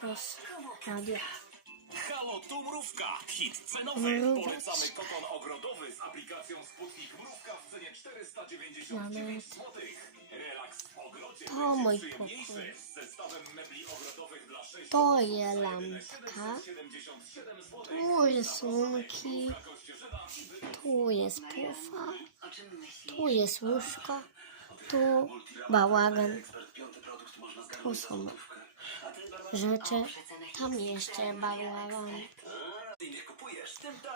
Proszę. Radio. Halo, tu Mrówka! Hit cenowy! Mróweczka. Polecamy kokon ogrodowy z aplikacją Sputnik Mrówka w cenie 499 Mamy- zł. Relaks w ogrodzie To będzie mój przyjemniejszy pokój. z zestawem mebli ogrodowych dla 6 To je lampka. 777 zł. Tu jest łunki. Tu jest pufa. Tu jest łóżko. Tu bałagan. Tu są rzeczy. Tam jeszcze bałagan.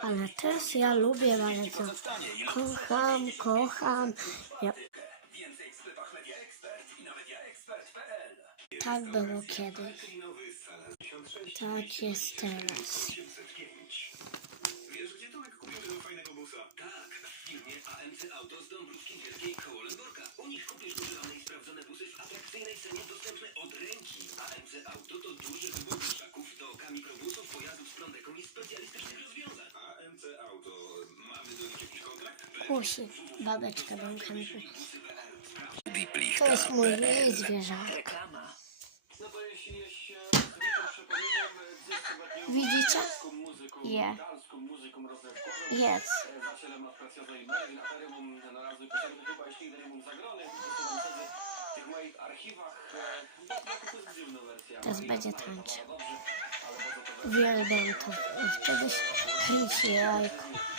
Ale też ja lubię bardzo. Kocham, kocham. Ja... Tak było kiedyś. Tak jest teraz. E, no, no, to jest dziwna wersja. Teraz I będzie tak tańczył. dobrze, ale po co to Uwielbiam to. Wtedy kręci jajko.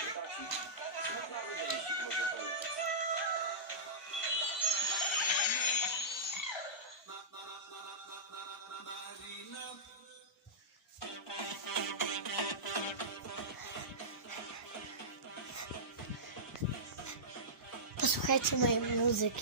Copyright My Music.